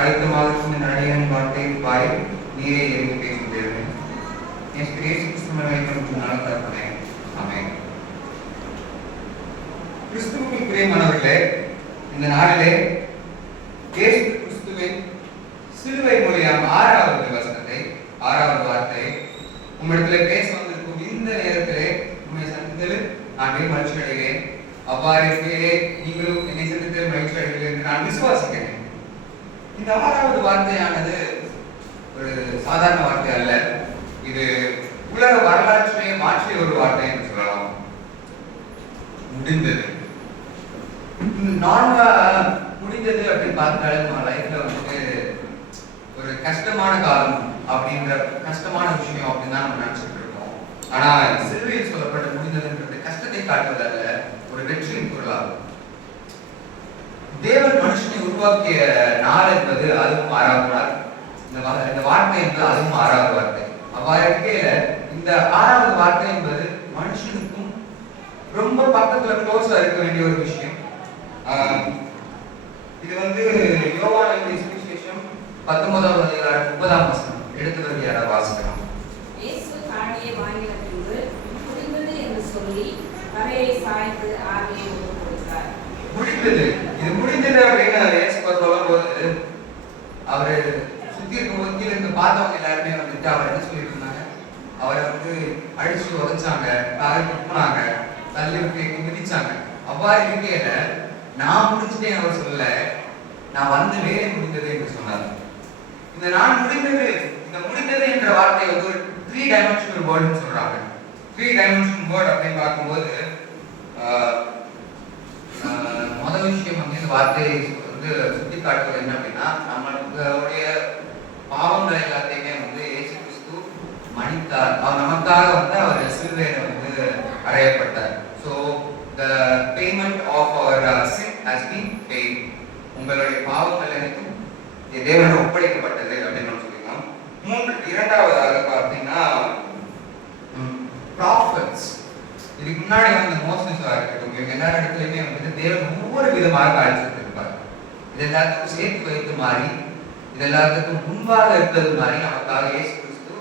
அழுத்தமாக நடையன் வார்த்தை வாய் நீரை எரிந்து பேசுகிறேன். என் கிரேசி கிறிஸ்துவ நாள் தரப்பனே. ஆமென். கிறிஸ்துவுக்குள் பிரியமானவர்களே, இந்த நாளிலே இயேசு கிறிஸ்துவின் சிலுவை மூலியம் 6வது வசனத்தை 6வது வார்த்தை உம்மிடத்தில் பேச வந்திருக்கும் இந்த நேரத்திலே உண்மை சந்தித்ததில் நான் மகிழ்ச்சி அடைகிறேன். அவ்வாறு இருக்கையிலே நீங்களும் என்னை சந்தித்ததில் மகிழ்ச்சி அடைகிறேன் என்று நான் விசுவாசிக்கிறேன். இந்த 6வது வார்த்தையானது ஒரு சாதாரண வார்த்தை அல்ல. இது உலக வரலாற்றையே மாற்றிய ஒரு வார்த்தை என்று சொல்லலாம். முடிந்தது. நார்மலா முடிந்தது அப்படின்னு பார்த்தாலும் நம்ம லைஃப்ல வந்து ஒரு கஷ்டமான காலம் அப்படின்ற கஷ்டமான விஷயம் அப்படின்னு தான் நம்ம நினைச்சிட்டு இருக்கோம். ஆனா சிலுவையில் சொல்லப்பட்ட முடிந்ததுன்றது கஷ்டத்தை காட்டுவதல்ல, ஒரு வெற்றியின் பொருளாகும். தேவன் மனுஷனை உருவாக்கிய நாள் என்பது அதுவும் 6வது நாள். இந்த வார்த்தை என்பது அதுவும் 6வது வார்த்தை. அவ்வாறு இருக்கையில இந்த 6வது வார்த்தை என்பது மனுஷனுக்கும் ரொம்ப பக்கத்துல க்ளோஸா இருக்க வேண்டிய ஒரு விஷயம். இது வந்து யோவான் எழுதிய சுவிசேஷம் 19வது அதிகாரம் 30ஆம் வசனம் எடுத்து வருகிற வாசிக்கலாம். இயேசு காடியை வாங்கின பின்பு முடிந்தது என்று சொல்லி தரையை சாய்த்து ஆவியை கொடுத்தார். முடிந்தது. இது முடிந்தது அப்படின்னு இயேசு சொல்லும்போது அவரு சுத்தி இருக்கும் கீழே இருந்து பார்த்தவங்க எல்லாருமே வந்துட்டு அவர் என்ன சொல்லிட்டு இருந்தாங்க, அவரை வந்து அடிச்சு உதைச்சாங்க, காரை துப்புனாங்க, தள்ளி விட்டு மிதிச்சாங்க. அவ்வாறு இருக்கையில நான் முடிச்சுட்டேன் அவர் சொல்லல, நான் வந்து வேலை முடிந்தது என்று சொன்னார். இந்த நான் முடிந்தது, இந்த முடிந்தது என்ற வார்த்தை வந்து ஒரு 3 டைமென்ஷனல் வேர்டுன்னு சொல்றாங்க. 3 டைமென்ஷனல் வேர்ட் அப்படின்னு பார்க்கும்போது முதல் விஷயம் வந்து இந்த வார்த்தையை வந்து சுட்டி காட்டுவது என்ன அப்படின்னா, நம்மளுடைய பாவங்களை எல்லாத்தையுமே வந்து இயேசு கிறிஸ்து மன்னித்தார். அவர் நமக்காக வந்து அவர் சிலுவையில வந்து அறையப்பட்டார். So the payment of our sin has been paid. உங்களுடைய பாவங்கள் அனைத்தும் தேவனிடம் ஒப்படைக்கப்பட்டது அப்படின்னு சொல்லிக்கலாம். இரண்டாவதாக பார்த்தீங்கன்னா prophets. இதுக்கு முன்னாடி வந்து மோசஸா இருக்கட்டும், இவங்க எல்லா இடத்துலையுமே வந்து தேவன் ஒவ்வொரு விதமாக காட்சியிருப்பார். இது எல்லாத்துக்கும் சேர்த்து வைத்து மாறி, இது எல்லாத்துக்கும் முன்பாக இருக்கிறது மாதிரி நமக்காக இயேசு கிறிஸ்து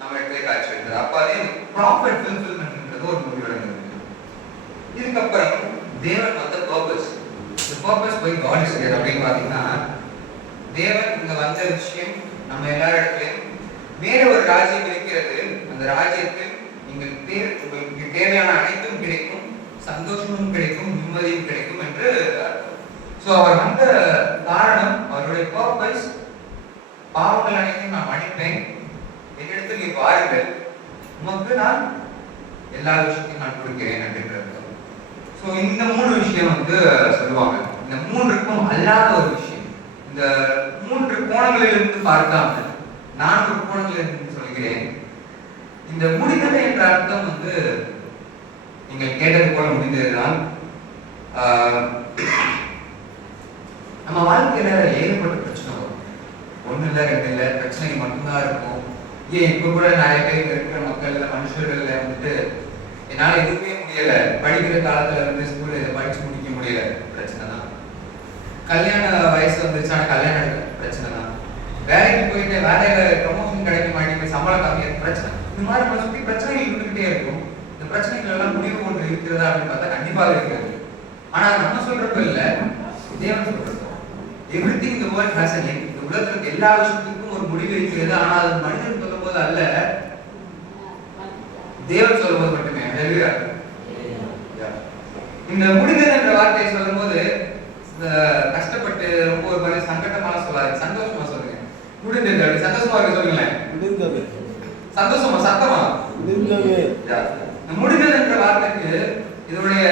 நம்ம இடத்துல காட்சி வைத்தார். அப்ப அதே ப்ராஃபட் ஃபுல்ஃபில்மென்ட்ன்றது ஒரு முடிவடைந்தது. இதுக்கப்புறம் தேவன் வந்த purpose, the purpose why God is here அப்படின்னு பார்த்தீங்கன்னா, தேவன் இங்க வந்த விஷயம் நம்ம எல்லா இடத்துலையும் வேற ஒரு ராஜ்யம் இருக்கிறது. அந்த ராஜ்யத்தில் உங்களுக்கு தேவையான அனைத்தும் கிடைக்கும், சந்தோஷமும் கிடைக்கும், நிம்மதியும் கிடைக்கும் என்று. ஸோ அவர் வந்த காரணம், அவருடைய பர்பஸ், பாவங்கள் அனைத்தையும் நான் மன்னிப்பேன், என்னிடத்தில் நீ வாருங்கள், உமக்கு நான் எல்லா விஷயத்தையும் நான் கொடுக்கிறேன் அப்படின்றது. ஸோ இந்த 3 விஷயம் வந்து சொல்லுவாங்க. இந்த 3க்கும் அல்லாத ஒரு விஷயம், இந்த 3 கோணங்களிலிருந்து பார்க்காம 4 கோணங்களிலிருந்து சொல்கிறேன். இந்த முடிந்தது என்ற அர்த்தம் வந்து நீங்கள் கேட்டது போல முடிந்ததுதான். நம்ம வாழ்க்கையில ஏகப்பட்ட பிரச்சனை வரும். 1 இல்லை 2 இல்லை, பிரச்சனைகள் மட்டும்தான் இருக்கும். ஏன் இப்ப கூட நிறைய பேர் இருக்கிற மக்கள்ல மனுஷர்கள்ல வந்துட்டு என்னால எதுவுமே முடியல, படிக்கிற காலத்துல இருந்து ஸ்கூல்ல இதை படிச்சு முடிக்க முடியல, பிரச்சனை தான். கல்யாண வயசு வந்துருச்சு, ஆனா கல்யாணம் பிரச்சனை தான். வேலைக்கு போயிட்டு வேலையில ப்ரமோஷன் கிடைக்க மாட்டேங்குது, சம்பளம் கம்மியா, பிரச்சனை. இந்த மாதிரி நம்ம சுத்தி பிரச்சனைகள் இருந்துகிட்டே இருக்கும். இந்த பிரச்சனைகள் எல்லாம் முடிவு ஒன்று இருக்கிறதா அப்படின்னு பார்த்தா கண்டிப்பாக இருக்கிறது. ஆனா நம்ம சொல்றப்ப இல்ல, தேவன் சொல்றோம். Everything in the world has an end. இந்த உலகத்துல எல்லா விஷயத்துக்கும் ஒரு முடிவு இருக்கிறது. ஆனா அது மனிதன் சொல்லும்போது அல்ல, தேவன் சொல்லும்போது மட்டுமே. ஹalleluya. இந்த முடிந்தது என்ற வார்த்தையை சொல்லும்போது கஷ்டப்பட்டு ரொம்ப ஒரு மாதிரி சங்கடமான சொல்லாது, சந்தோஷமா சொல்லுங்க. முடிந்தது அப்படி சந்தோஷமா இருக்க சொல்லுங்களேன். முடிந்தது சந்தோஷமா சத்தமா முடிந்தது. முடிந்தது என்ற வார்த்தைக்கு இதோடைய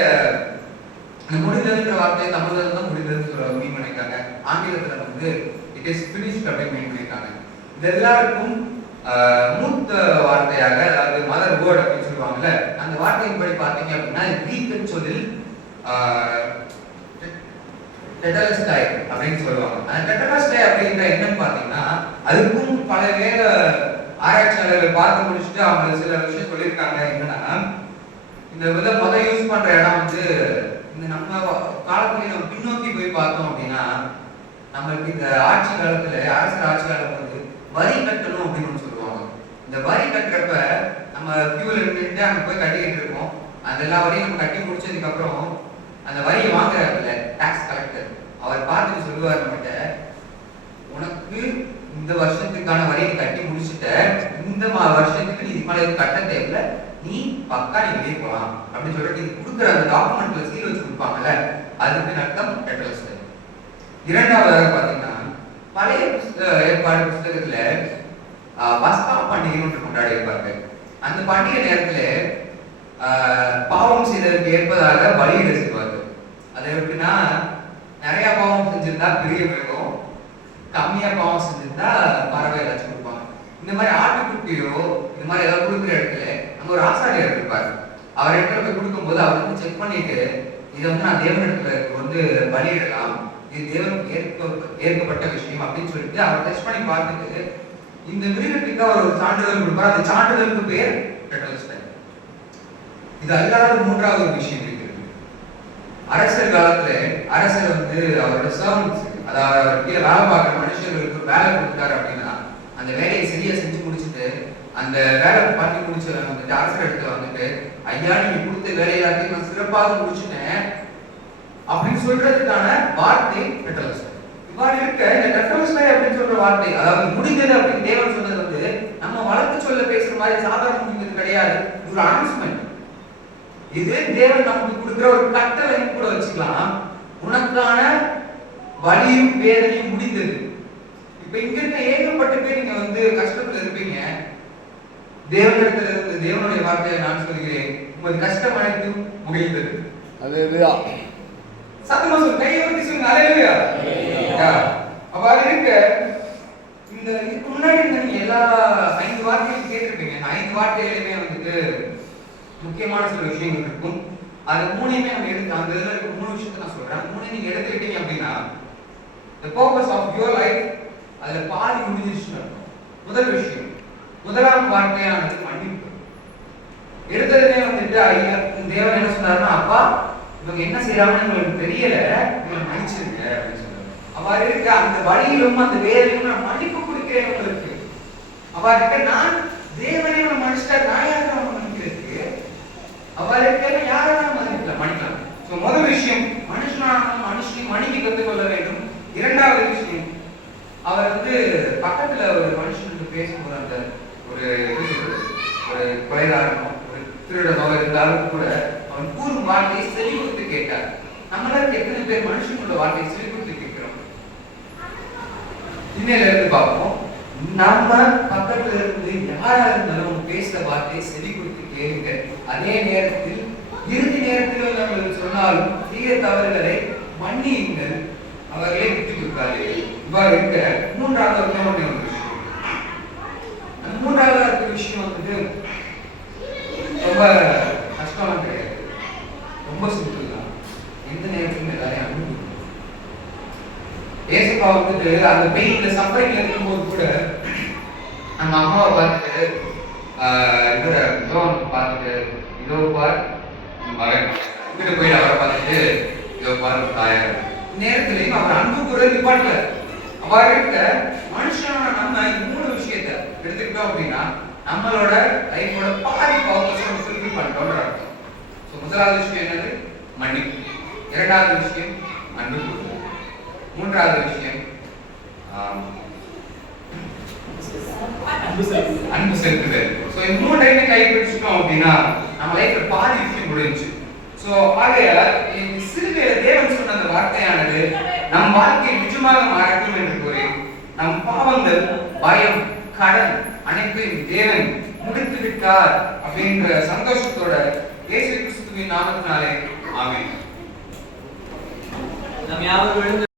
முடிந்தது என்ற வார்த்தை தமிழ்ல தான் முடிந்ததுன்னு சொல்ல மீன் பண்ணிருக்காங்க. ஆங்கிலத்துல வந்து இட் இஸ் ஃபினிஷ்ட் அப்படின்னு மீன் பண்ணிருக்காங்க. இது எல்லாருக்கும் மூத்த வார்த்தையாக, அதாவது மதர் வேர்ட் அப்படின்னு சொல்லுவாங்கல்ல, அந்த வார்த்தையின் படி பார்த்தீங்க அப்படின்னா கிரீக் சொல்லில் டெட்டலஸ்டாய் அப்படின்னு சொல்லுவாங்க. அந்த டெட்டலஸ்டாய் அப்படின்ற என்னன்னு பார்த்தீங்கன்னா, அதுக்கும் பல வேத ஆராய்ச்சியாளர்கள் பார்த்து முடிச்சுட்டு அவங்க சில விஷயம் சொல்லியிருக்காங்க. என்னன்னா, இந்த முதல் யூஸ் பண்ற இடம் வந்து இந்த நம்ம காலத்துல நம்ம பின்னோக்கி போய் பார்த்தோம் அப்படின்னா நம்மளுக்கு இந்த ஆட்சி காலத்துல அரசர் ஆட்சி காலம் வந்து வரி கட்டணும் அப்படின்னு ஒன்று சொல்லுவாங்க. இந்த வரி கட்டுறப்ப நம்ம கியூல இருந்துட்டு அங்க போய் கட்டிக்கிட்டு இருக்கோம். அந்த எல்லா வரியும் நம்ம கட்டி முடிச்சதுக்கு அப்புறம் அந்த வரியை வாங்குறாருல்ல டாக்ஸ் கலெக்டர், அவர் பார்த்துட்டு சொல்லுவார் நம்மகிட்ட, உனக்கு இந்த வருஷத்துக்கான வரியை கட்டி முடிச்சுட்ட, இந்த வருஷத்துக்கு நீ இது மேல கட்ட தேவையில்ல, நீ பக்கா நீ வெளியே போகலாம் அப்படின்னு சொல்லிட்டு நீங்க கொடுக்குற அந்த டாக்குமெண்ட்ல சீல் வச்சு கொடுப்பாங்கல்ல, அதுக்கு அர்த்தம் ஃபெடரலிஸ்ட். இரண்டாவதாக பாத்தீங்கன்னா பழைய ஏற்பாடு புத்தகத்துல பஸ்கா பண்டிகை ஒன்று கொண்டாடி இருப்பாங்க. அந்த பண்டிகை நேரத்துல பாவம் செய்ததற்கு ஏற்பதாக பலியிட செய்வார்கள். அது எப்படின்னா, நிறைய பாவம் செஞ்சிருந்தா பெரிய மிருகம், கம்மியா பாவம் செஞ்சிருந்தா பறவை ஏதாச்சும் கொடுப்பாங்க. இந்த மாதிரி ஆட்டுக்குட்டியோ இந்த மாதிரி ஏதாவது கொடுக்குற இடத்துல அங்க ஒரு ஆசாரியர் இருப்பார். அவர் இடத்துல போய் கொடுக்கும்போது அவர் வந்து செக் பண்ணிட்டு, இதை வந்து நான் தேவன் இடத்துல வந்து பலியிடலாம், இது தேவனுக்கு ஏற்கப்பட்ட விஷயம் அப்படின்னு சொல்லிட்டு அவர் டெஸ்ட் பண்ணி பார்த்துட்டு இந்த மிருகத்துக்கு அவர் ஒரு சான்றிதழ் கொடுப்பார். அந்த சான்றிதழுக்கு பேர் ஃபெடரலிஸ்ட். இது அல்லாத மூன்றாவது ஒரு விஷயம் இருக்கிறது. அரசர் காலத்துல அரசர் வந்து அவரோட சர்வன்ட்ஸ், அதாவது அவர் கீழே வேலை பார்க்குற மனுஷர்களுக்கு வேலை கொடுத்தாரு அப்படின்னா அந்த வேலையை சரியா செஞ்சு முடிச்சுட்டு அந்த வேலை பண்ணி முடிச்ச வந்துட்டு அரசர் இடத்துல வந்துட்டு, ஐயா நீங்க கொடுத்த வேலை எல்லாத்தையும் நான் சிறப்பாக முடிச்சுட்டேன் அப்படின்னு சொல்றதுக்கான வார்த்தை ஃபெடரலிஸ்ட். இவ்வாறு இருக்க இந்த ஃபெடரலிஸ்ட் அப்படின்னு சொல்ற வார்த்தை, அதாவது முடிந்தது அப்படின்னு தேவன் சொன்னது வந்து நம்ம வழக்கு சொல்ல பேசுற மாதிரி சாதாரண முடிந்தது கிடையாது. இது ஒரு அனௌன்ஸ்மெண்ட். இது தேவன் நமக்கு கொடுக்கிற ஒரு கட்டளையும் கூட வச்சுக்கலாம். உனக்கான வலியும் வேதனையும் முடிந்தது. இப்ப இங்க இருக்க ஏகப்பட்ட பேர் நீங்க வந்து கஷ்டத்துல இருப்பீங்க. தேவனிடத்துல இருந்து தேவனுடைய வார்த்தையை நான் சொல்கிறேன், உங்கள் கஷ்டம் அனைத்தும் முடிந்தது. அல்லேலூயா. சத்தமா சொல்லுங்க, கையை உயர்த்தி சொல்லுங்க, அல்லேலூயா. அவ்வாறு இருக்க இந்த இதுக்கு முன்னாடி நீங்க எல்லா 5 வார்த்தையும் கேட்டிருப்பீங்க. 5 வார்த்தையிலுமே வந்துட்டு முக்கியமான சில விஷயங்கள் இருக்கும். அது 3யுமே நம்ம எடுத்து அந்த இதுல இருக்க 3 விஷயத்தை நான் சொல்றேன். 3 நீங்க எடுத்துக்கிட்டீங்க அப்படின்னா the purpose of your life அதுல பாதி முடிஞ்சிருச்சுன்னு அர்த்தம். முதல் விஷயம், முதலாம் வார்த்தையானது மன்னிப்பு. எடுத்ததுமே வந்துட்டு ஐயா தேவன் என்ன சொன்னாருன்னா, அப்பா இவங்க என்ன செய்யறாங்கன்னு உங்களுக்கு தெரியல, இவங்களை மன்னிச்சிருங்க அப்படின்னு சொன்னாரு. அவ்வாறு இருக்க அந்த வழியிலும் அந்த வேலையிலும் நான் மன்னிப்பு கொடுக்கிறேன் உங்களுக்கு. அவ்வாறு இருக்க நான் தேவனே உங்களை மன்னிச்சிட்டா நான் யாரும் அவங்க மன்னிக்கிறதுக்கு, அவ்வாறு இருக்க யாரும் மன்னிக்கலாம். ஸோ முதல் விஷயம், மனுஷனை மன்னிக்க கற்றுக்கொள்ள வேண்டும். இரண்டாவது விஷயம், அவர் வந்து பக்கத்துல ஒரு மனுஷனுக்கு பேசும்போது அந்த ஒரு ஒரு கொலைகாரனோ ஒரு திருடனோ இருந்தாலும் கூட அவன் கூறும் வார்த்தையை செவி கொடுத்து கேட்டார். நம்மளால எத்தனை பேர் மனுஷனோட வார்த்தையை செவி கொடுத்து கேட்கிறோம்? இன்னையில இருந்து பார்ப்போம், நம்ம பக்கத்துல இருந்து யாரா இருந்தாலும் பேசுற வார்த்தையை செவி கொடுத்து கேளுங்க. அதே நேரத்தில் இறுதி நேரத்தில் நம்மளுக்கு சொன்னாலும் தீய தவறுகளை மன்னியுங்கள், அவர்களே விட்டு கொடுக்காது. இவ்வாறு இருக்க மூன்றாவது ஒரு விஷயம், அந்த மூன்றாவது விஷயம் வந்து ரொம்ப கஷ்டமா கிடையாது, ரொம்ப சிம்பிள் தான். எந்த நேரத்திலும் எல்லாரையும் அனுபவிக்கணும். ஏசப்பா வந்துட்டு அந்த பெயின்ல சஃபரிங்ல இருக்கும்போது கூட நம்ம அம்மாவை பார்த்துட்டு இதோட ஜோன் பார்த்துட்டு இதோ பார் மகன் வீட்டு போயிட்டு அவரை பார்த்துட்டு இதோ பார் தாயார் நேரத்திலையும் அவர் அன்பு குரல் நிப்பாட்டல. அவ்வாறு இருக்க மனுஷனான நம்ம இந்த 3 விஷயத்தை எடுத்துக்கிட்டோம் அப்படின்னா நம்மளோட லைஃபோட பாதி பர்பஸ் ஃபுல்ஃபில் பண்ணிட்டோம்ன்ற அர்த்தம். ஸோ முதலாவது விஷயம் என்னது? மன்னிப்பு. இரண்டாவது விஷயம் அன்பு கூறுதல். மூன்றாவது விஷயம் அன்பு செலுத்துதல். ஸோ இந்த 3ஐயுமே கைப்பிடிச்சிட்டோம் அப்படின்னா நம்ம லைஃப்ல பாதி விஷயம் முடிஞ்சு. ஸோ ஆகையால சிலுவையில தேவன் சொன்ன அந்த வார்த்தையானது நம் வாழ்க்கையை நிஜமாக மாறட்டும் என்று கூறி நம் பாவங்கள், பயம், கடன் அனைத்தையும் தேவன் முடித்து விட்டார் அப்படின்ற சந்தோஷத்தோட இயேசு கிறிஸ்துவின் நாமத்தினாலே ஆமென். நாம் யாவரும்